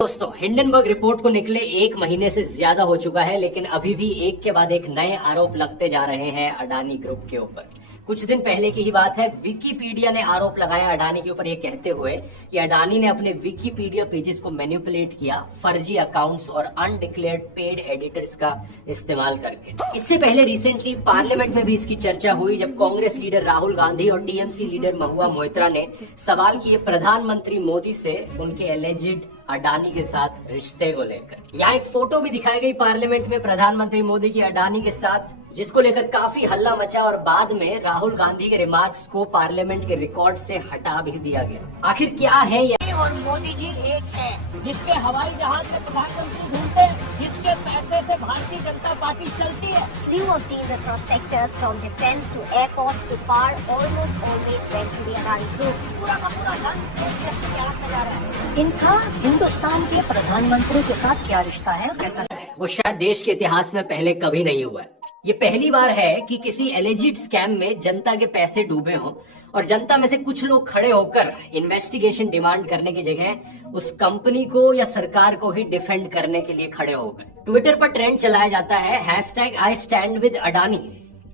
दोस्तों, Hindenburg report को निकले 1 महीने से ज्यादा हो चुका है, लेकिन अभी भी एक के बाद एक नए आरोप लगते जा रहे हैं अडानी ग्रुप के ऊपर। कुछ दिन पहले की ही बात है, विकिपीडिया ने आरोप लगाया अडानी के ऊपर, ये कहते हुए कि अडानी ने अपने विकिपीडिया पेजेस को मैनिपुलेट किया फर्जी अकाउंट्स और अनडिक्लेयर्ड पेड एडिटर्स का इस्तेमाल करके। इससे पहले रिसेंटली पार्लियामेंट में भी इसकी चर्चा हुई, जब कांग्रेस लीडर राहुल गांधी और टीएमसी लीडर महुआ मोइत्रा ने सवाल किए प्रधानमंत्री मोदी से उनके एलिजिड अडानी के साथ रिश्ते को लेकर। यहाँ एक फोटो भी दिखाई गई पार्लियामेंट में प्रधानमंत्री मोदी की अडानी के साथ, जिसको लेकर काफी हल्ला मचा और बाद में राहुल गांधी के रिमार्क्स को पार्लियामेंट के रिकॉर्ड से हटा भी दिया गया। आखिर क्या है ये? और मोदी जी एक है, जिसके हवाई जहाज में प्रधानमंत्री घूमते हैं, जिसके पैसे से भारतीय जनता पार्टी चलती है। Slew of deals across sectors from defense to airports to power almost always went to the Adani Group. पूरा का पूरा धन एक व्यक्ति के हाथ में जा रहा है। इनका हिंदुस्तान के प्रधानमंत्री के साथ क्या रिश्ता है और कैसा है? वो शायद देश के इतिहास में पहले कभी नहीं हुआ है। ये पहली बार है कि किसी एलिजिड स्कैम में जनता के पैसे डूबे हों और जनता में से कुछ लोग खड़े होकर इन्वेस्टिगेशन डिमांड करने की जगह उस कंपनी को या सरकार को ही डिफेंड करने के लिए खड़े हो गए। ट्विटर पर ट्रेंड चलाया जाता है #IStandWithAdani।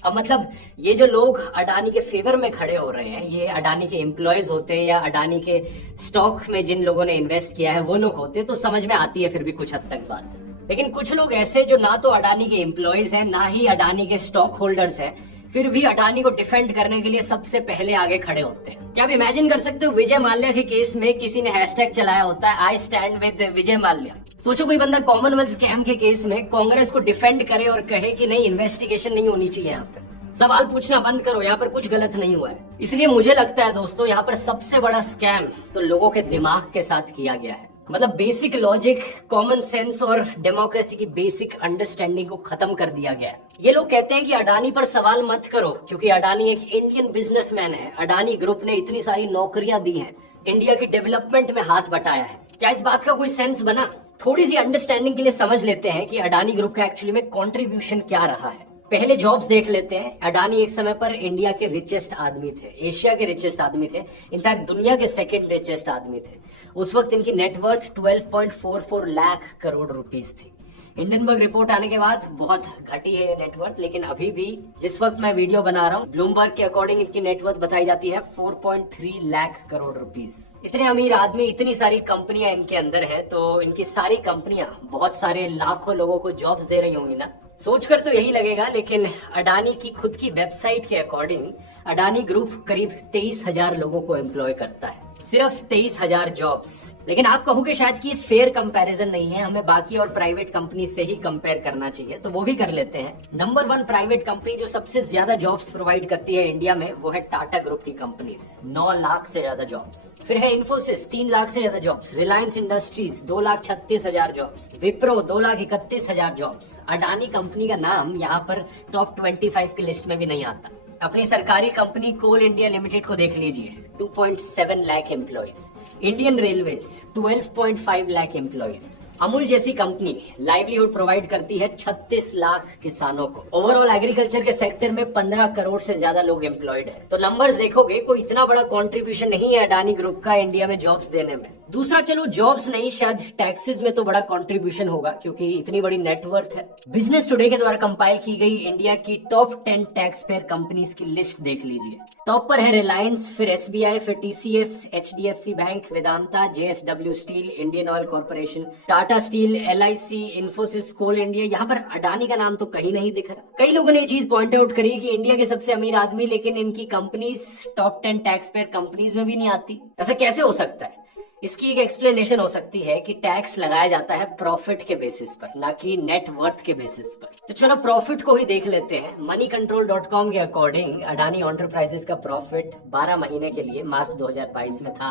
अब मतलब ये जो लोग अडानी के फेवर में खड़े हो रहे हैं, ये अडानी के एम्प्लॉयज होते हैं या अडानी के स्टॉक में जिन लोगों ने इन्वेस्ट किया है वो लोग होते हैं, तो समझ में आती है फिर भी कुछ हद तक बात। लेकिन कुछ लोग ऐसे जो ना तो अडानी के एम्प्लॉयज हैं, ना ही अडानी के स्टॉक होल्डर्स हैं, फिर भी अडानी को डिफेंड करने के लिए सबसे पहले आगे खड़े होते हैं। क्या आप इमेजिन कर सकते हो, विजय माल्या के केस में किसी ने हैशटैग चलाया होता है I stand with Vijay Mallya. सोचो कोई बंदा कॉमनवेल्थ स्कैम के केस में कांग्रेस को डिफेंड करे और कहे कि नहीं, इन्वेस्टिगेशन नहीं होनी चाहिए, यहाँ पे सवाल पूछना बंद करो, यहाँ पर कुछ गलत नहीं हुआ है। इसलिए मुझे लगता है दोस्तों, यहाँ पर सबसे बड़ा स्कैम तो लोगों के दिमाग के साथ किया गया है। मतलब बेसिक लॉजिक, कॉमन सेंस और डेमोक्रेसी की बेसिक अंडरस्टैंडिंग को खत्म कर दिया गया है। ये लोग कहते हैं कि अडानी पर सवाल मत करो क्योंकि अडानी एक इंडियन बिजनेसमैन है, अडानी ग्रुप ने इतनी सारी नौकरियां दी हैं, इंडिया की डेवलपमेंट में हाथ बटाया है। क्या इस बात का कोई सेंस बना? थोड़ी सी अंडरस्टैंडिंग के लिए समझ लेते हैं कि अडानी ग्रुप का एक्चुअली में कॉन्ट्रीब्यूशन क्या रहा है। पहले जॉब्स देख लेते हैं। अडानी एक समय पर इंडिया के रिचेस्ट आदमी थे, एशिया के रिचेस्ट आदमी थे, इनफैक्ट दुनिया के सेकंड रिचेस्ट आदमी थे। उस वक्त इनकी नेटवर्थ 12.44 लाख करोड़ रुपीस थी। हिंडनबर्ग रिपोर्ट आने के बाद बहुत घटी है ये नेटवर्थ, लेकिन अभी भी जिस वक्त मैं वीडियो बना रहा हूँ, ब्लूमबर्ग के अकॉर्डिंग इनकी नेटवर्थ बताई जाती है 4.3 लाख करोड़ रुपीस। इतने अमीर आदमी, इतनी सारी कंपनियां इनके अंदर है, तो इनकी सारी कंपनियां बहुत सारे लाखों लोगों को जॉब्स दे रही होंगी ना। सोचकर तो यही लगेगा, लेकिन अडानी की खुद की वेबसाइट के अकॉर्डिंग अडानी ग्रुप करीब 23,000 लोगों को एम्प्लॉय करता है, सिर्फ 23,000 जॉब्स। लेकिन आप कहोगे शायद कि ये फेयर कंपैरिजन नहीं है, हमें बाकी और प्राइवेट कंपनी से ही कंपेयर करना चाहिए, तो वो भी कर लेते हैं। नंबर 1 प्राइवेट कंपनी जो सबसे ज्यादा जॉब्स प्रोवाइड करती है इंडिया में, वो है टाटा ग्रुप की कंपनीज, 9 लाख से ज्यादा जॉब्स। फिर है इन्फोसिस, 3 लाख से ज्यादा jobs. Reliance industries 2,36,000 jobs. Wipro 2,31,000 jobs. Adani company का नाम यहाँ पर टॉप 25 की लिस्ट में भी नहीं आता। अपनी सरकारी कंपनी कोल इंडिया लिमिटेड को देख लीजिए, 2.7 lakh employees. Indian railways 12.5 lakh employees. Amul जैसी कंपनी लाइवलीहुड प्रोवाइड करती है 36 लाख किसानों को। ओवरऑल एग्रीकल्चर के सेक्टर में 15 करोड़ से ज्यादा लोग एम्प्लॉयड है। तो नंबर्स देखोगे, कोई इतना बड़ा कंट्रीब्यूशन नहीं है अडानी ग्रुप का इंडिया में जॉब्स देने में। दूसरा, चलो जॉब्स नहीं, शायद टैक्सेस में तो बड़ा कंट्रीब्यूशन होगा क्योंकि इतनी बड़ी नेटवर्थ है। बिजनेस टुडे के द्वारा कंपाइल की गई इंडिया की टॉप 10 टैक्स पेयर कंपनीज की लिस्ट देख लीजिए। टॉप पर है रिलायंस, फिर SBI, फिर TCS, HDFC bank, Vedanta, JSW steel, Indian oil corporation, Tata steel, LIC, Infosys, coal India. यहाँ पर अडानी का नाम तो कहीं नहीं दिख रहा। कई लोगों ने ये चीज पॉइंट आउट करी कि इंडिया के सबसे अमीर आदमी, लेकिन इनकी companies top 10 tax payer companies में भी नहीं आती। ऐसा कैसे हो सकता है? इसकी एक एक्सप्लेनेशन हो सकती है कि टैक्स लगाया जाता है प्रॉफिट के बेसिस पर, ना कि नेट वर्थ के बेसिस पर। तो चलो प्रॉफिट को ही देख लेते हैं। moneycontrol.com के अकॉर्डिंग अडानी एंटरप्राइजेस का प्रॉफिट 12 महीने के लिए मार्च 2022 में था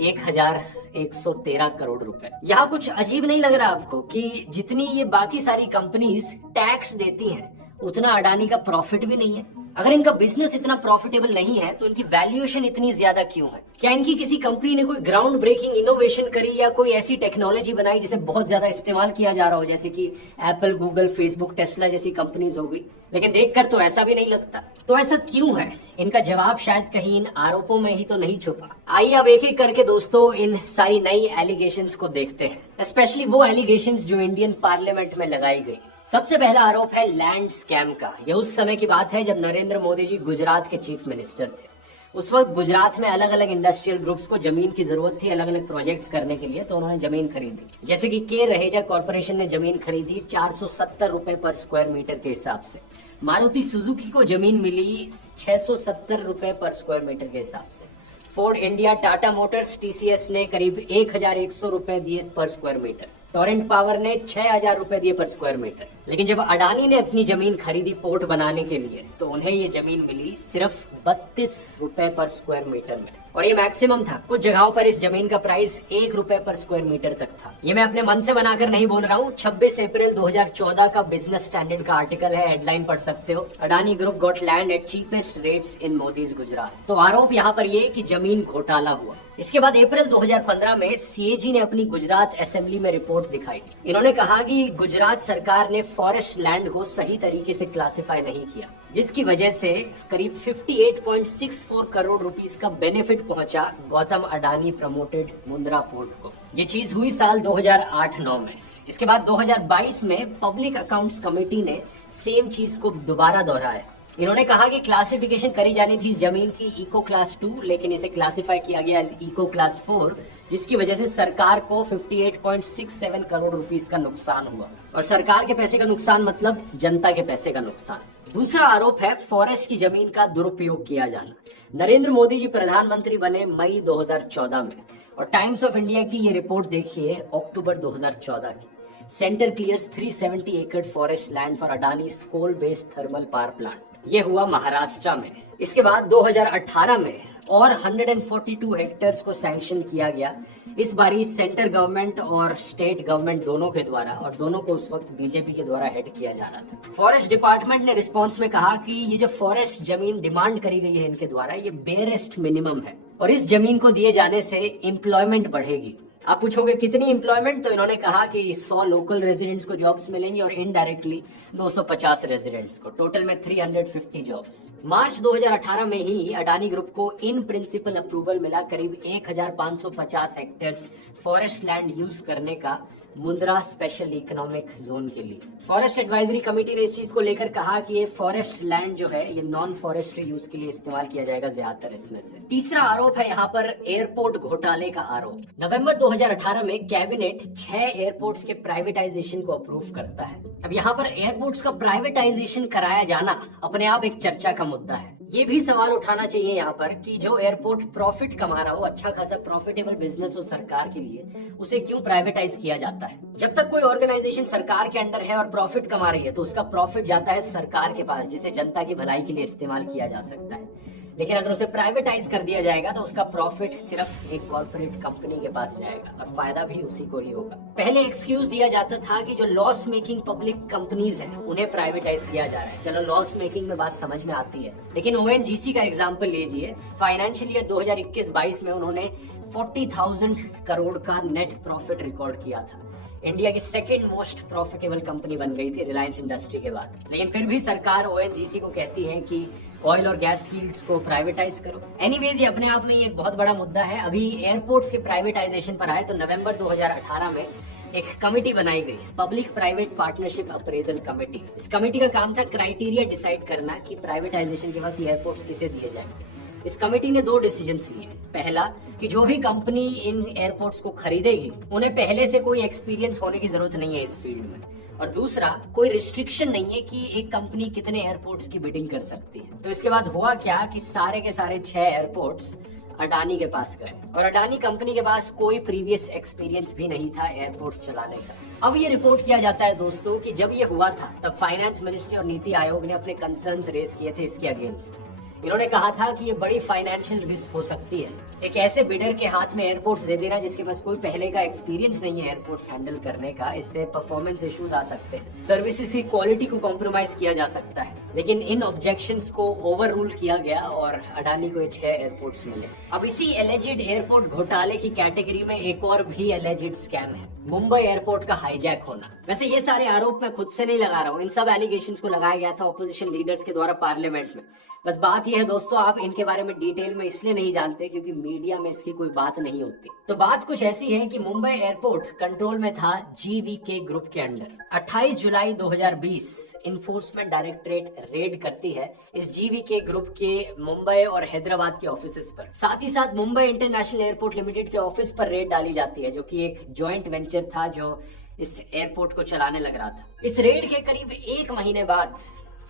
1,113 करोड़ रुपए। यहाँ कुछ अजीब नहीं लग रहा आपको कि जितनी ये बाकी सारी कंपनीज टैक्स देती हैं, उतना अडानी का प्रॉफिट भी नहीं है? अगर इनका बिजनेस इतना प्रॉफिटेबल नहीं है तो इनकी वैल्यूएशन इतनी ज्यादा क्यों है? क्या इनकी किसी कंपनी ने कोई ग्राउंड ब्रेकिंग इनोवेशन करी या कोई ऐसी टेक्नोलॉजी बनाई जिसे बहुत ज्यादा इस्तेमाल किया जा रहा हो, जैसे कि एप्पल, गूगल, फेसबुक, टेस्ला जैसी कंपनीज हो गई? लेकिन देखकर तो ऐसा भी नहीं लगता। तो ऐसा क्यों है? इनका जवाब शायद कहीं इन आरोपों में ही तो नहीं छुपा। आइए अब एक एक करके दोस्तों इन सारी नई एलिगेशंस को देखते हैं, स्पेशली वो एलिगेशंस जो इंडियन पार्लियामेंट में लगाई गई। सबसे पहला आरोप है लैंड स्कैम का। यह उस समय की बात है जब नरेंद्र मोदी जी गुजरात के चीफ मिनिस्टर थे। उस वक्त गुजरात में अलग अलग इंडस्ट्रियल ग्रुप्स को जमीन की जरूरत थी अलग अलग प्रोजेक्ट्स करने के लिए, तो उन्होंने जमीन खरीदी। जैसे कि के रहेजा कॉर्पोरेशन ने जमीन खरीदी 470 रुपए पर स्क्वायर मीटर के हिसाब से। मारुति सुजुकी को जमीन मिली 670 रुपए पर स्क्वायर मीटर के हिसाब से। Ford India, Tata Motors, TCS ने करीब 1100 रुपए दिए पर स्क्वायर मीटर। टोरेंट पावर ने 6000 रुपए दिए पर स्क्वायर मीटर। लेकिन जब अडानी ने अपनी जमीन खरीदी पोर्ट बनाने के लिए, तो उन्हें ये जमीन मिली सिर्फ 32 रुपए पर स्क्वायर मीटर में, और ये मैक्सिमम था। कुछ जगहों पर इस जमीन का प्राइस 1 रुपए पर स्क्वायर मीटर तक था। ये मैं अपने मन से बनाकर नहीं बोल रहा हूँ, 26 अप्रैल 2014 का बिजनेस स्टैंडर्ड का आर्टिकल है, हेडलाइन पढ़ सकते हो। Adani group got land at cheapest rates इन मोदीज गुजरात। तो आरोप यहाँ पर ये कि जमीन घोटाला हुआ। इसके बाद अप्रैल 2015 में सीएजी ने अपनी गुजरात असेंबली में रिपोर्ट दिखाई। इन्होंने कहा कि गुजरात सरकार ने फॉरेस्ट लैंड को सही तरीके से क्लासिफाई नहीं किया, जिसकी वजह से करीब 58.64 करोड़ रुपीस का बेनिफिट पहुंचा गौतम अडानी प्रमोटेड मुंद्रा पोर्ट को। ये चीज हुई साल 2008-9 में। इसके बाद 2022 में पब्लिक अकाउंट्स कमेटी ने सेम चीज को दोबारा दोहराया। इन्होंने कहा कि क्लासिफिकेशन करी जानी थी जमीन की इको क्लास 2, लेकिन इसे क्लासिफाई किया गया एज इको क्लास 4, जिसकी वजह से सरकार को 58.67 करोड़ रुपीस का नुकसान हुआ। और सरकार के पैसे का नुकसान मतलब जनता के पैसे का नुकसान। दूसरा आरोप है फॉरेस्ट की जमीन का दुरुपयोग किया जाना। नरेंद्र मोदी जी प्रधानमंत्री बने मई 2014 में, और टाइम्स ऑफ इंडिया की ये रिपोर्ट देखिए अक्टूबर 2014 की। सेंटर क्लियर्स 370 एकड़ forest land for Adani's coal based thermal power plant. ये हुआ महाराष्ट्र में। इसके बाद 2018 में और 142 हेक्टेयर्स को सैंक्शन किया गया, इस बारी सेंटर गवर्नमेंट और स्टेट गवर्नमेंट दोनों के द्वारा, और दोनों को उस वक्त बीजेपी के द्वारा हेड किया जा रहा था। फॉरेस्ट डिपार्टमेंट ने रिस्पांस में कहा कि ये जो फॉरेस्ट जमीन डिमांड करी गई है इनके द्वारा, ये बेरेस्ट मिनिमम है, और इस जमीन को दिए जाने से एम्प्लॉयमेंट बढ़ेगी। आप पूछोगे कितनी एम्प्लॉयमेंट, तो इन्होंने कहा कि 100 लोकल रेजिडेंट्स को जॉब्स मिलेंगी और इनडायरेक्टली 250 रेजिडेंट्स को, टोटल में 350 जॉब्स। मार्च 2018 में ही अडानी ग्रुप को इन प्रिंसिपल अप्रूवल मिला करीब 1550 हेक्टेयर्स फॉरेस्ट लैंड यूज करने का मुंद्रा स्पेशल इकोनॉमिक जोन के लिए। फॉरेस्ट एडवाइजरी कमेटी ने इस चीज को लेकर कहा कि ये फॉरेस्ट लैंड जो है ये नॉन फॉरेस्ट यूज के लिए इस्तेमाल किया जाएगा ज्यादातर इसमें से। तीसरा आरोप है यहाँ पर एयरपोर्ट घोटाले का आरोप। नवंबर 2018 में कैबिनेट 6 एयरपोर्ट्स के प्राइवेटाइजेशन को अप्रूव करता है। अब यहाँ पर एयरपोर्ट्स का प्राइवेटाइजेशन कराया जाना अपने आप एक चर्चा का मुद्दा है। ये भी सवाल उठाना चाहिए यहाँ पर कि जो एयरपोर्ट प्रॉफिट कमा रहा हो, अच्छा खासा प्रॉफिटेबल बिजनेस हो सरकार के लिए, उसे क्यों प्राइवेटाइज किया जाता है? जब तक कोई ऑर्गेनाइजेशन सरकार के अंडर है और प्रॉफिट कमा रही है तो उसका प्रॉफिट जाता है सरकार के पास, जिसे जनता की भलाई के लिए इस्तेमाल किया जा सकता है। लेकिन अगर उसे प्राइवेटाइज कर दिया जाएगा तो उसका प्रॉफिट सिर्फ एक कॉर्पोरेट कंपनी के पास जाएगा और फायदा भी उसी को ही होगा। पहले एक्सक्यूज दिया जाता था कि जो लॉस मेकिंग पब्लिक कंपनीज हैं उन्हें प्राइवेटाइज किया जा रहा है। चलो लॉस मेकिंग में बात समझ में आती है, लेकिन ओएनजीसी का एग्जांपल लीजिए। फाइनेंशियल ईयर 2021-22 में उन्होंने 40,000 करोड़ का नेट प्रॉफिट रिकॉर्ड किया था। इंडिया की सेकंड मोस्ट प्रॉफिटेबल कंपनी बन गई थी रिलायंस इंडस्ट्री के बाद। लेकिन फिर भी सरकार ओएनजीसी को कहती है कि ऑयल और गैस फील्ड्स को प्राइवेटाइज करो। एनीवेज ये अपने आप में एक बहुत बड़ा मुद्दा है। अभी एयरपोर्ट्स के प्राइवेटाइजेशन पर आए तो नवंबर 2018 में एक कमेटी बनाई गई, public private partnership appraisal committee. इस कमेटी का काम था क्राइटेरिया डिसाइड करना कि प्राइवेटाइजेशन के बाद एयरपोर्ट्स किसे दिए जाएंगे। इस कमेटी ने 2 डिसीजंस लिए। पहला कि जो भी कंपनी इन एयरपोर्ट्स को खरीदेगी उन्हें पहले से कोई एक्सपीरियंस होने की जरूरत नहीं है इस फील्ड में, और दूसरा कोई रिस्ट्रिक्शन नहीं है कि एक कंपनी कितने एयरपोर्ट्स की बिडिंग कर सकती है। तो इसके बाद हुआ क्या कि सारे के सारे 6 एयरपोर्ट्स अडानी के पास गए, और अडानी कंपनी के पास कोई प्रीवियस एक्सपीरियंस भी नहीं था एयरपोर्ट्स चलाने का। अब ये रिपोर्ट किया जाता है दोस्तों कि जब ये हुआ था तब फाइनेंस मिनिस्ट्री और नीति आयोग ने अपने कंसर्न्स रेज किए थे इसके अगेंस्ट। इन्होंने कहा था कि ये बड़ी फाइनेंशियल रिस्क हो सकती है एक ऐसे बिडर के हाथ में एयरपोर्ट्स दे देना जिसके पास कोई पहले का एक्सपीरियंस नहीं है एयरपोर्ट्स हैंडल करने का। इससे परफॉर्मेंस इश्यूज आ सकते हैं, सर्विसेज की क्वालिटी को कॉम्प्रोमाइज किया जा सकता है। लेकिन इन ऑब्जेक्शंस को ओवर रूल किया गया और अडानी को 6 एयरपोर्ट्स मिले। अब इसी एलिजिड एयरपोर्ट घोटाले की कैटेगरी में एक और भी एलिजिड स्कैम है, मुंबई एयरपोर्ट का हाईजैक होना। वैसे ये सारे आरोप मैं खुद से नहीं लगा रहा हूँ, इन सब एलिगेशंस को लगाया गया था ऑपोजिशन लीडर्स के द्वारा पार्लियामेंट में। बस बात यह है दोस्तों, आप इनके बारे में डिटेल में इसलिए नहीं जानते क्योंकि मीडिया में इसकी कोई बात नहीं होती। तो बात कुछ ऐसी है कि मुंबई एयरपोर्ट कंट्रोल में था जीवीके ग्रुप के अंडर। 28 जुलाई 2020 इन्फोर्समेंट डायरेक्टरेट रेड करती है इस जीवीके ग्रुप के मुंबई और हैदराबाद के ऑफिसेस पर। साथ ही साथ मुंबई इंटरनेशनल एयरपोर्ट लिमिटेड के ऑफिस पर रेड डाली जाती है, जो कि एक जॉइंट वेंचर था जो इस एयरपोर्ट को चलाने लग रहा था। इस रेड के करीब 1 महीने बाद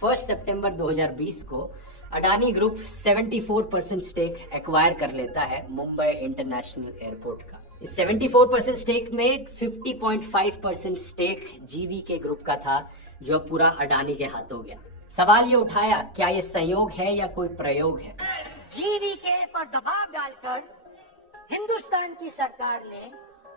1 सितंबर 2020 को अडानी ग्रुप 74% स्टेक एक्वायर कर लेता है मुंबई इंटरनेशनल एयरपोर्ट का। इस 74% स्टेक में 50.5% स्टेक जीवीके ग्रुप का था, जो पूरा अडानी के हाथों गया। सवाल ये उठाया, क्या ये संयोग है या कोई प्रयोग है? जीवीके पर दबाव डालकर हिंदुस्तान की सरकार ने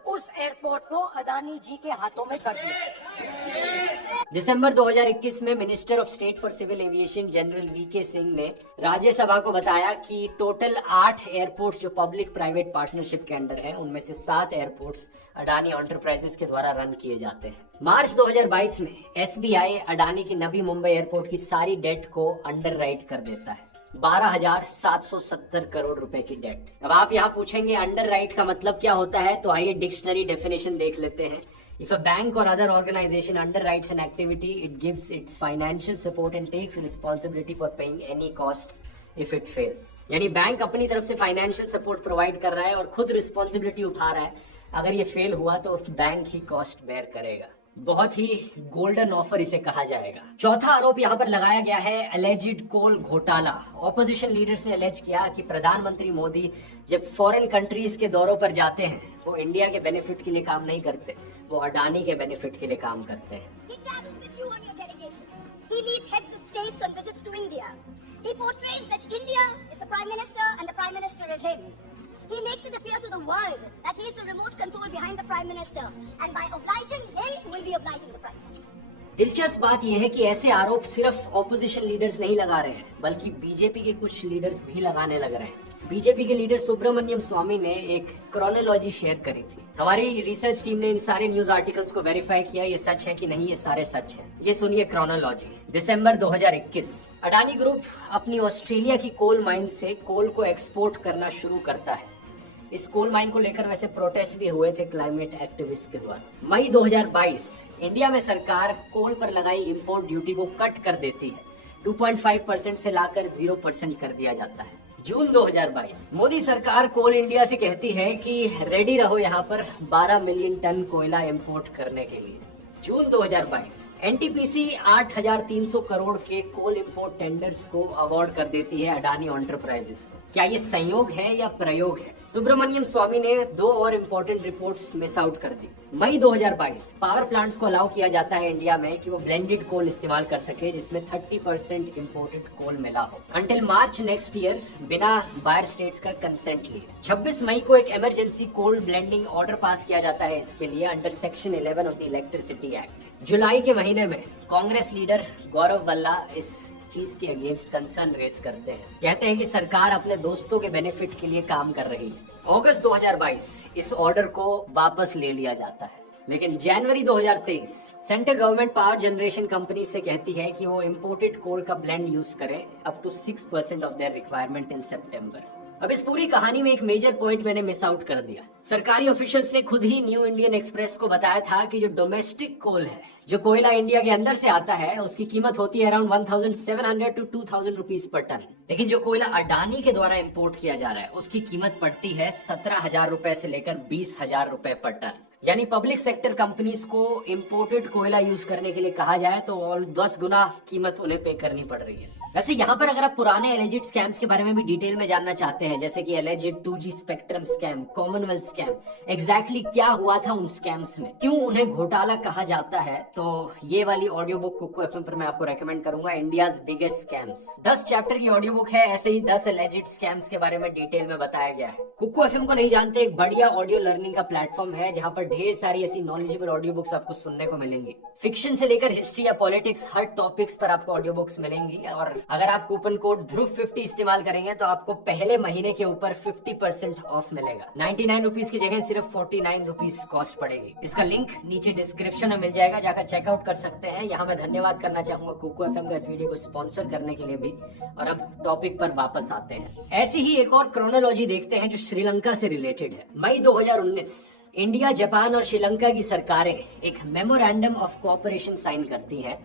उस एयरपोर्ट को अदानी जी के हाथों में कर दिया। दिसंबर 2021 में minister of state for civil aviation general VK Singh ने राज्यसभा को बताया कि टोटल 8 एयरपोर्ट्स जो पब्लिक प्राइवेट पार्टनरशिप के अंडर हैं, उनमें से 7 एयरपोर्ट्स अडानी एंटरप्राइजेस के द्वारा रन किए जाते हैं। मार्च 2022 में एसबीआई अडानी की नवी मुंबई एयरपोर्ट की सारी डेट को अंडर राइट कर देता है, 12,770 करोड़ रुपए की डेट। अब आप यहाँ पूछेंगे अंडर राइट का मतलब क्या होता है, तो आइए डिक्शनरी डेफिनेशन देख लेते हैं। If a bank or other organization underwrites an activity, it gives its financial support and takes responsibility for paying any costs if it fails. यानी बैंक अपनी तरफ से फाइनेंशियल सपोर्ट प्रोवाइड कर रहा है और खुद रिस्पॉन्सिबिलिटी उठा रहा है, अगर ये फेल हुआ तो बैंक ही कॉस्ट बेयर करेगा। बहुत ही गोल्डन ऑफर इसे कहा जाएगा। चौथा आरोप यहाँ पर लगाया गया है एलिजिड कोल घोटाला। ऑपोजिशन लीडर्स ने एलिज किया कि प्रधानमंत्री मोदी जब फॉरेन कंट्रीज के दौरों पर जाते हैं, वो इंडिया के बेनिफिट के लिए काम नहीं करते, वो अडानी के बेनिफिट के लिए काम करते हैं। He travels with you on your delegations. He meets heads of states on visits to India. He portrays that India is the Prime Minister and the Prime Minister is him. He makes it appear to the world that he is the remote control behind the Prime Minister, and by obliging him, he will be obliging the Prime Minister. दिलचस्प बात यह है कि ऐसे आरोप सिर्फ opposition leaders नहीं लगा रहे हैं, बल्कि बीजेपी के कुछ लीडर्स भी लगाने लग रहे हैं। बीजेपी के लीडर सुब्रमण्यम स्वामी ने एक क्रोनोलॉजी शेयर करी थी। हमारी रिसर्च टीम ने इन सारे न्यूज आर्टिकल्स को वेरीफाई किया, ये सच है कि नहीं, ये सारे सच है। ये सुनिए क्रोनोलॉजी। दिसंबर 2021 अडानी ग्रुप अपनी ऑस्ट्रेलिया की कोल माइन से कोल को एक्सपोर्ट करना शुरू करता है। इस कोल माइन को लेकर वैसे प्रोटेस्ट भी हुए थे क्लाइमेट एक्टिविस्ट के द्वारा। मई 2022 इंडिया में सरकार कोल पर लगाई इंपोर्ट ड्यूटी को कट कर देती है, 2.5% से लाकर 0% कर दिया जाता है। जून 2022 मोदी सरकार कोल इंडिया से कहती है कि रेडी रहो यहाँ पर 12 मिलियन टन कोयला इंपोर्ट करने के लिए। जून 2022 एनटीपीसी 8,300 करोड़ के कोल इंपोर्ट टेंडर्स को अवार्ड कर देती है अडानी एंटरप्राइजेस को। क्या ये संयोग है या प्रयोग है? सुब्रमण्यम स्वामी ने 2 और इम्पोर्टेंट रिपोर्ट्स मिस आउट कर दी। मई 2022 पावर प्लांट्स को अलाउ किया जाता है इंडिया में कि वो ब्लेंडेड कोल इस्तेमाल कर सके, जिसमें 30% इम्पोर्टेड कोल मिला हो। अंटिल मार्च नेक्स्ट ईयर बिना बायर स्टेट्स का कंसेंट लिए। 26 मई को एक emergency coal blending order pass किया जाता है इसके लिए under section 11 of the electricity act. जुलाई के महीने में कांग्रेस लीडर गौरव वल्ला इस चीज के अगेंस्ट कंसर्न रेस करते हैं, कहते हैं कि सरकार अपने दोस्तों के बेनिफिट के लिए काम कर रही है। अगस्त 2022 इस ऑर्डर को वापस ले लिया जाता है, लेकिन जनवरी 2023 central government power generation company से कहती है कि वो इंपोर्टेड कोल का ब्लेंड यूज करें up to 6% of their requirement in सितंबर। अब इस पूरी कहानी में एक मेजर पॉइंट मैंने मिस आउट कर दिया। सरकारी ऑफिशियल्स ने खुद ही न्यू इंडियन एक्सप्रेस को बताया था कि जो डोमेस्टिक कोल है, जो कोयला इंडिया के अंदर से आता है, उसकी कीमत होती है around 1,700 to 2,000 rupees per ton. लेकिन जो कोयला अडानी के द्वारा इंपोर्ट किया जा रहा है, उसकी कीमत पड़ती है 17,000 रुपए से लेकर 20,000 रुपए पर टन। यानी पब्लिक सेक्टर कंपनीज को इंपोर्टेड कोयला यूज करने के लिए कहा जाए तो और 10 गुना कीमत उन्हें पे करनी पड़ रही है। वैसे यहाँ पर अगर आप पुराने एलिजिड स्कैम्स के बारे में भी डिटेल में जानना चाहते हैं, जैसे कि alleged 2G spectrum scam, Commonwealth scam, exactly क्या हुआ था उन स्कैम्स में, क्यों उन्हें घोटाला कहा जाता है, तो ये वाली ऑडियो बुक कुकू एफएम पर मैं आपको रेकमेंड करूंगा, इंडियाज बिगेस्ट स्कैम्स। 10 चैप्टर की ऑडियो बुक है, ऐसे ही 10 एलिजिड स्कैम्स के बारे में डिटेल में बताया गया है। कुकू एफएम को नहीं जानते, एक बढ़िया ऑडियो लर्निंग का प्लेटफॉर्म है जहाँ पर ढेर सारी ऐसी नॉलेजेबल ऑडियो बुक्स आपको सुनने को मिलेंगी। फिक्शन से लेकर हिस्ट्री या पॉलिटिक्स, हर टॉपिक्स पर आपको ऑडियो बुक्स मिलेंगी। और अगर आप कूपन कोड ध्रुव50 इस्तेमाल करेंगे तो आपको पहले महीने के ऊपर 50% ऑफ मिलेगा। 99 रुपीज की जगह सिर्फ 49 रुपीज कॉस्ट पड़ेगी। इसका लिंक नीचे डिस्क्रिप्शन में मिल जाएगा, जाकर चेकआउट कर सकते हैं। यहाँ मैं धन्यवाद करना चाहूंगा कुकू FM का इस वीडियो को स्पॉन्सर करने के लिए भी। और अब टॉपिक पर वापस आते हैं। ऐसी ही एक और क्रोनोलॉजी देखते हैं जो श्रीलंका से रिलेटेड है। मई 2019 इंडिया, जापान और श्रीलंका की सरकारें एक मेमोरेंडम ऑफ कोऑपरेशन साइन करती हैं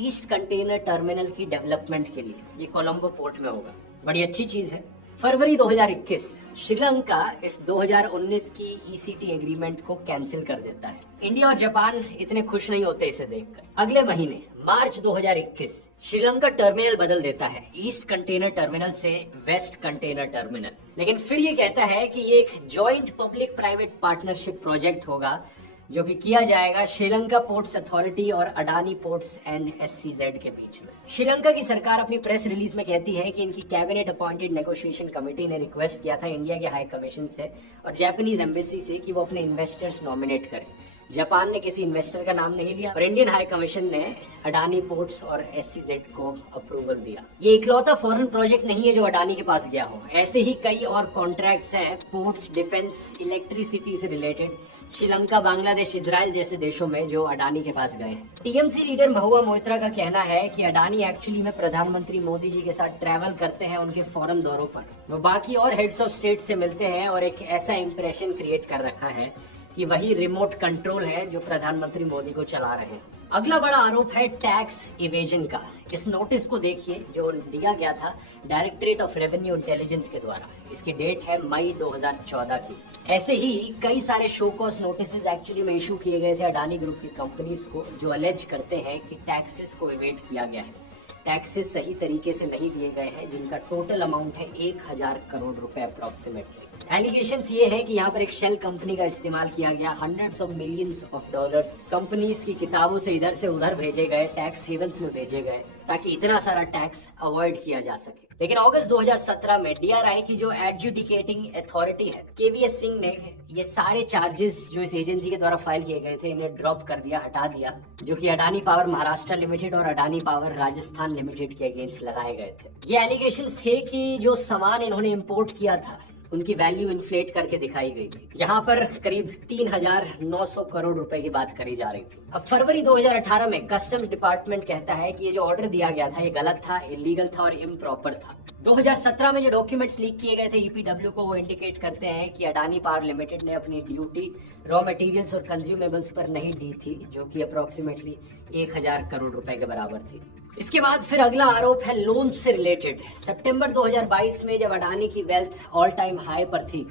ईस्ट कंटेनर टर्मिनल की डेवलपमेंट के लिए। ये कोलंबो पोर्ट में होगा, बड़ी अच्छी चीज है। फरवरी 2021 श्रीलंका इस 2019 की ECT एग्रीमेंट को कैंसिल कर देता है। इंडिया और जापान इतने खुश नहीं होते इसे देखकर। अगले महीने मार्च 2021 श्रीलंका टर्मिनल बदल देता है, ईस्ट कंटेनर टर्मिनल से वेस्ट कंटेनर टर्मिनल। लेकिन फिर ये कहता है कि ये एक joint public private partnership project होगा जो कि किया जाएगा श्रीलंका पोर्ट्स अथॉरिटी और अडानी पोर्ट्स एंड SCZ के बीच में। श्रीलंका की सरकार अपनी प्रेस रिलीज में कहती है कि इनकी कैबिनेट अपॉइंटेड नेगोशिएशन कमेटी ने रिक्वेस्ट किया था इंडिया के हाई कमीशन से और जापानीज एम्बेसी से कि वो अपने इन्वेस्टर्स नॉमिनेट करें। जापान ने किसी इन्वेस्टर का नाम नहीं लिया और इंडियन हाई कमीशन ने अडानी पोर्ट्स और SCZ को अप्रूवल दिया। ये इकलौता फॉरेन प्रोजेक्ट नहीं है जो अडानी के पास गया हो। ऐसे ही कई और कॉन्ट्रैक्ट्स हैं पोर्ट्स, डिफेंस, इलेक्ट्रिसिटी से रिलेटेड श्रीलंका, बांग्लादेश, इजराइल जैसे देशों में जो अडानी के पास गए हैं। TMC लीडर महुआ मोइत्रा का कहना है कि अडानी एक्चुअली में प्रधानमंत्री मोदी जी के साथ ट्रैवल करते हैं उनके फॉरेन दौरों पर। वो बाकी और हेड्स ऑफ स्टेट से मिलते हैं और एक ऐसा इंप्रेशन क्रिएट कर रखा है कि वही रिमोट कंट्रोल है जो प्रधानमंत्री मोदी को चला रहे हैं। अगला बड़ा आरोप है टैक्स इवेजन का। इस नोटिस को देखिए जो दिया गया था डायरेक्टरेट ऑफ रेवेन्यू इंटेलिजेंस के द्वारा। इसकी डेट है मई 2014 की। ऐसे ही कई सारे शो कॉज नोटिस एक्चुअली में इशू किए गए थे अडानी ग्रुप की कंपनीज को जो अलेज करते हैं कि टैक्सेस को इवेट किया गया है, टैक्सेस सही तरीके से नहीं दिए गए हैं, जिनका टोटल अमाउंट है 1000 करोड़ रुपए अप्रोक्सीमेटली। एलिगेशंस ये है कि यहाँ पर एक शेल कंपनी का इस्तेमाल किया गया, hundreds of millions of dollars companies की किताबों से इधर से उधर भेजे गए, टैक्स हेवंस में भेजे गए ताकि इतना सारा टैक्स अवॉइड किया जा सके। लेकिन अगस्त 2017 में DRI की जो एडजुडिकेटिंग अथॉरिटी है KVS सिंह ने ये सारे चार्जेस जो इस एजेंसी के द्वारा फाइल किए गए थे इन्हें ड्रॉप कर दिया, हटा दिया, जो कि अडानी पावर महाराष्ट्र लिमिटेड और अडानी पावर राजस्थान लिमिटेड के अगेंस्ट लगाए गए थे। ये एलिगेशंस थे कि जो सामान इन्होंने इंपोर्ट किया था उनकी वैल्यू इन्फ्लेट करके दिखाई गई थी। यहाँ पर करीब 3900 करोड़ रुपए की बात करी जा रही थी। अब फरवरी 2018 में कस्टम्स डिपार्टमेंट कहता है कि ये जो ऑर्डर दिया गया था ये गलत था, इलीगल था और इम्प्रॉपर था। 2017 में जो डॉक्यूमेंट्स लीक किए गए थे EPW को, वो इंडिकेट करते हैं कि अडानी पावर लिमिटेड ने अपनी ड्यूटी रॉ मटेरियल्स और कंज्यूमेबल्स पर नहीं दी थी, जो कि अप्रोक्सीमेटली 1000 करोड़ रुपए के बराबर थी। इसके बाद फिर अगला आरोप है लोन से रिलेटेड। सितंबर 2022 में जब अडानी की वेल्थ ऑल टाइम हाई पर थी,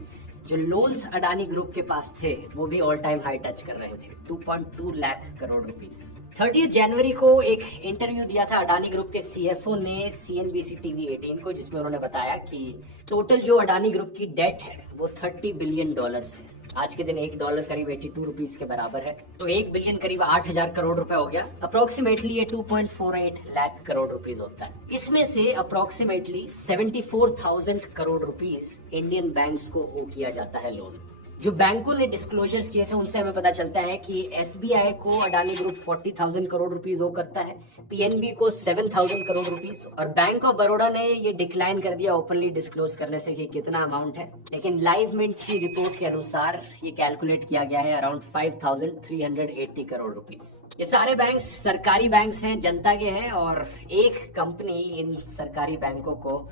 जो लोन्स अडानी ग्रुप के पास थे वो भी ऑल टाइम हाई टच कर रहे थे, 2.2 लाख करोड़ रुपीस। 30 जनवरी को एक इंटरव्यू दिया था अडानी ग्रुप के CFO ने CNBC TV 18 को, जिसमें उन्होंने बताया कि टोटल जो अडानी ग्रुप की डेट है वो $30 बिलियन है। आज के दिन $1 करीब 82 रुपीस के बराबर है, तो 1 बिलियन करीब 8000 करोड़ रुपए हो गया। अप्रोक्सीमेटली ये 2.48 लाख करोड़ रुपीस होता है। इसमें से approximately 74,000 crore rupees Indian banks को ओ किया जाता है लोन। जो बैंकों ने डिस्क्लोजर्स किए थे उनसे हमें पता चलता है कि SBI को अडानी ग्रुप 40,000 करोड़ रुपीस ओ करता है, PNB को 7,000 करोड़ रुपीस, और बैंक ऑफ बड़ौदा ने ये डिक्लाइन कर दिया ओपनली डिस्क्लोज करने से कि कितना अमाउंट है। लेकिन लाइव मिंट की रिपोर्ट के अनुसार ये कैलकुलेट किया गया है अराउंड 5,380 करोड़ रुपीस। ये सारे बैंक्स सरकारी बैंक्स हैं, जनता के हैं, और एक कंपनी इन सरकारी बैंकों को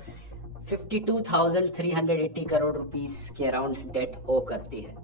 52,380 करोड़ रुपीस के अराउंड डेट ओ करती है।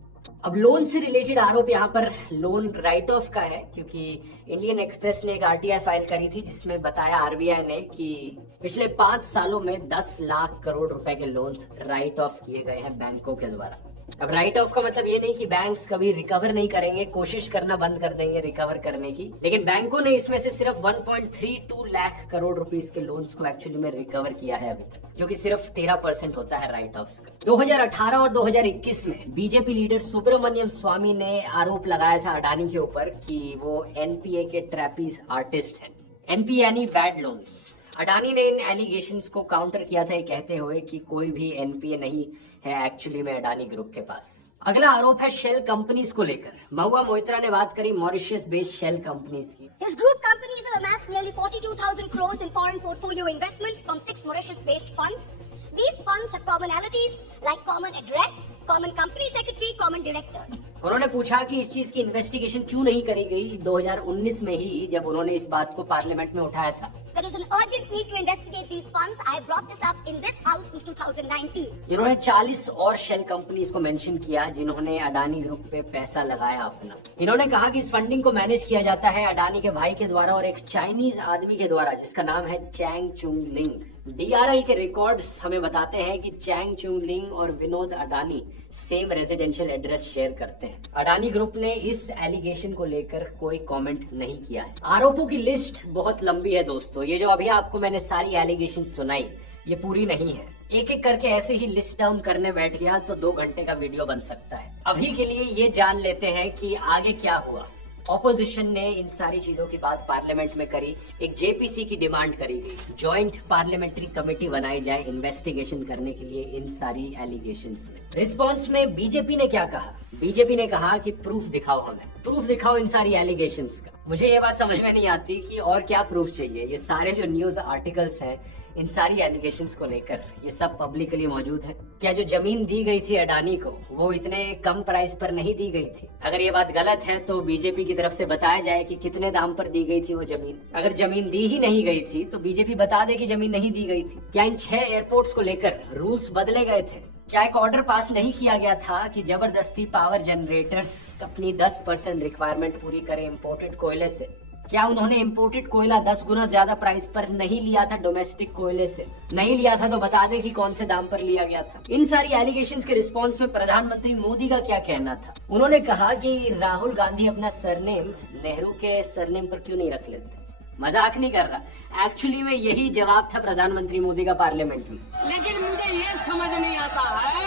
अब लोन से रिलेटेड आरोप यहाँ पर लोन राइट ऑफ का है, क्योंकि इंडियन एक्सप्रेस ने एक RTI फाइल करी थी जिसमें बताया RBI ने कि पिछले 5 सालों में 10 लाख करोड़ रुपए के लोन्स राइट ऑफ किए गए हैं बैंकों के द्वारा। अब राइट ऑफ का मतलब ये नहीं कि बैंक्स कभी रिकवर नहीं करेंगे, कोशिश करना बंद कर देंगे रिकवर करने की, लेकिन बैंकों ने इसमें से सिर्फ 1.32 लाख करोड़ रुपीस के लोन्स को एक्चुअली में रिकवर किया है अभी तक, जो कि सिर्फ 13% होता है राइट ऑफ का। 2018 और 2021 में बीजेपी लीडर सुब्रमण्यम स्वामी ने आरोप लगाया था अडानी के ऊपर कि वो NPA के ट्रैपीज आर्टिस्ट हैं। NPA यानी बैड लोन्स। अडानी ने इन एलिगेशंस को काउंटर किया था ये कहते हुए कि कोई भी NPA नहीं है एक्चुअली में अडानी ग्रुप के पास। अगला आरोप है शेल कंपनीज को लेकर। महुआ मोइत्रा ने बात करी मॉरिशस बेस्ड शेल कंपनीज की। His group companies have amassed nearly 42,000 crores in foreign portfolio investments from 6 Mauritius-based funds. These funds have commonalities like common address, common company secretary, common directors. उन्होंने पूछा कि इस चीज की इन्वेस्टिगेशन क्यों नहीं करी गई 2019 में ही, जब उन्होंने इस बात को पार्लियामेंट में उठाया था। There is an urgent need to investigate these funds. I have brought this up in this house since 2019. इन्होंने 40 और शेल कंपनीज को मेंशन किया जिन्होंने अडानी ग्रुप पे पैसा लगाया अपना। इन्होंने कहा कि इस फंडिंग को मैनेज किया जाता है अडानी के भाई के द्वारा और एक चाइनीज आदमी के द्वारा जिसका नाम है चैंग चुंग लिंग। DRI के रिकॉर्ड्स हमें बताते हैं कि चैंग चुंग लिंग और Vinod Adani same residential address share करते हैं। अडानी ग्रुप ने इस एलिगेशन को लेकर कोई कमेंट नहीं किया है। आरोपों की लिस्ट बहुत लंबी है दोस्तों। ये जो अभी आपको मैंने सारी एलिगेशन सुनाई ये पूरी नहीं है। एक एक करके ऐसे ही लिस्ट डाउन करने बैठ गया तो 2 घंटे का वीडियो बन सकता है। अभी के लिए ये जान लेते हैं कि आगे क्या हुआ। ऑपोजिशन ने इन सारी चीजों की बात पार्लियामेंट में करी। एक JPC की डिमांड करी गई, जॉइंट पार्लियामेंट्री कमेटी बनाई जाए इन्वेस्टिगेशन करने के लिए इन सारी एलिगेशंस में। रिस्पांस में बीजेपी ने क्या कहा? बीजेपी ने कहा कि प्रूफ दिखाओ, हमें प्रूफ दिखाओ इन सारी एलिगेशंस का। मुझे ये बात समझ में नहीं आती कि और क्या प्रूफ चाहिए। ये सारे जो न्यूज आर्टिकल्स हैं इन सारी एलिगेशंस को लेकर ये सब पब्लिकली मौजूद है। क्या जो जमीन दी गई थी अडानी को वो इतने कम प्राइस पर नहीं दी गई थी? अगर ये बात गलत है तो बीजेपी की तरफ से बताया जाए कि कितने दाम पर दी गई थी वो जमीन। अगर जमीन दी ही नहीं गई थी तो बीजेपी बता दे कि जमीन नहीं दी गई थी। क्या इन 6 एयरपोर्ट्स को लेकर रूल्स बदले गए थे? क्या एक ऑर्डर पास नहीं किया गया था कि जबरदस्ती पावर जनरेटर्स अपनी 10% रिक्वायरमेंट पूरी करें इम्पोर्टेड कोयले से? क्या उन्होंने इम्पोर्टेड कोयला 10 गुना ज्यादा प्राइस पर नहीं लिया था डोमेस्टिक कोयले से? नहीं लिया था तो बता दे कि कौन से दाम पर लिया गया था। इन सारी एलिगेशंस के रिस्पांस में प्रधानमंत्री मोदी का क्या कहना था? उन्होंने कहा कि राहुल गांधी अपना सरनेम नेहरू के सरनेम पर क्यों नहीं रख लेते। मजाक नहीं कर रहा, एक्चुअली में यही जवाब था प्रधानमंत्री मोदी का पार्लियामेंट में। लेकिन मुझे ये समझ नहीं आता है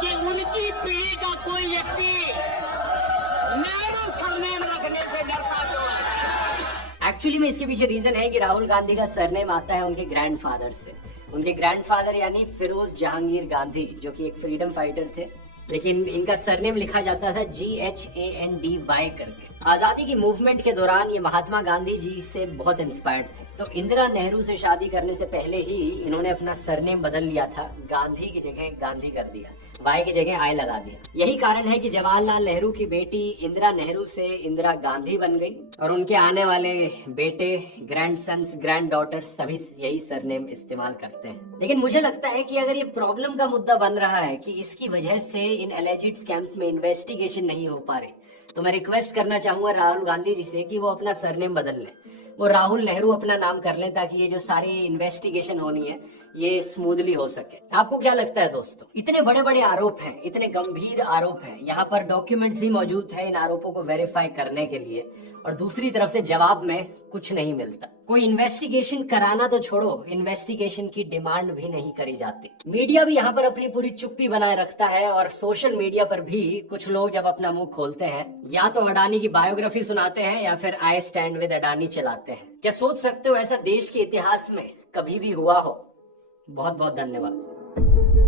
कि उनकी पीढ़ी का कोई व्यक्ति नेहरू सरनेम रखने से डरता क्यों है? एक्चुअली में इसके पीछे रीजन है कि राहुल गांधी का सरनेम आता है उनके ग्रैंडफादर से। उनके ग्रैंडफादर यानी फिरोज जहांगीर गांधी जो कि एक फ्रीडम फाइटर थे, लेकिन इनका सरनेम लिखा जाता था GHANDY करके। आजादी की मूवमेंट के दौरान ये महात्मा गांधी जी से बहुत इंस्पायर्ड थे, तो इंदिरा नेहरू से शादी करने से पहले ही इन्होंने अपना सरनेम बदल लिया था। गांधी की जगह गांधी कर दिया, वाई की जगह आई लगा दिया। यही कारण है कि जवाहरलाल नेहरू की बेटी इंदिरा नेहरू से इंदिरा गांधी बन गई और उनके आने वाले बेटे, ग्रैंडसन्स, ग्रैंड डॉटर्स सभी यही सरनेम इस्तेमाल करते हैं। लेकिन मुझे लगता है कि अगर ये प्रॉब्लम का मुद्दा बन रहा है कि इसकी वजह से इन एलिजिड स्कैम्स में इन्वेस्टिगेशन नहीं हो पा रही, तो मैं रिक्वेस्ट करना चाहूंगा राहुल गांधी जी से कि वो अपना सरनेम बदल लें, वो राहुल नेहरू अपना नाम कर लें, ताकि ये जो सारी इन्वेस्टिगेशन होनी है ये स्मूथली हो सके। आपको क्या लगता है दोस्तों? इतने बड़े बड़े आरोप हैं, इतने गंभीर आरोप हैं, यहाँ पर डॉक्यूमेंट्स भी मौजूद है इन आरोपों को वेरीफाई करने के लिए, और दूसरी तरफ से जवाब में कुछ नहीं मिलता। कोई इन्वेस्टिगेशन कराना तो छोड़ो, इन्वेस्टिगेशन की डिमांड भी नहीं करी जाती। मीडिया भी यहाँ पर अपनी पूरी चुप्पी बनाए रखता है, और सोशल मीडिया पर भी कुछ लोग जब अपना मुंह खोलते हैं या तो अडानी की बायोग्राफी सुनाते हैं या फिर आई स्टैंड विद अडानी चलाते हैं। क्या सोच सकते हो ऐसा देश के इतिहास में कभी भी हुआ हो? बहुत बहुत धन्यवाद।